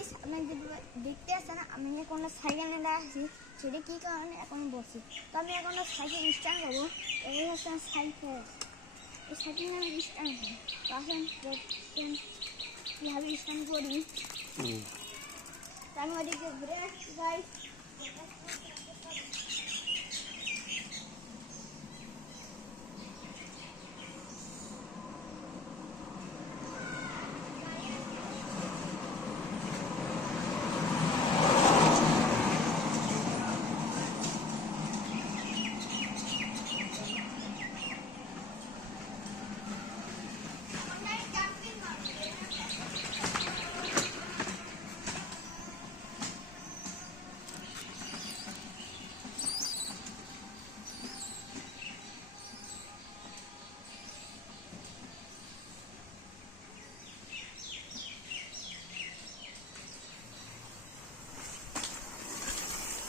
guys আপনারা দেখতে আসছেন আমি এখন সাইকেল নিয়ে আসছি সেটা কী কারণে এখন বসি তো আমি এখন সাইকেল স্টার্ট করবো এই হচ্ছে সাইকেল এই সাইকেল আমি স্টার্ট করি তো আসেন কীভাবে স্টার্ট করি আমি ওদিকে ঘুরে আসছি গাইস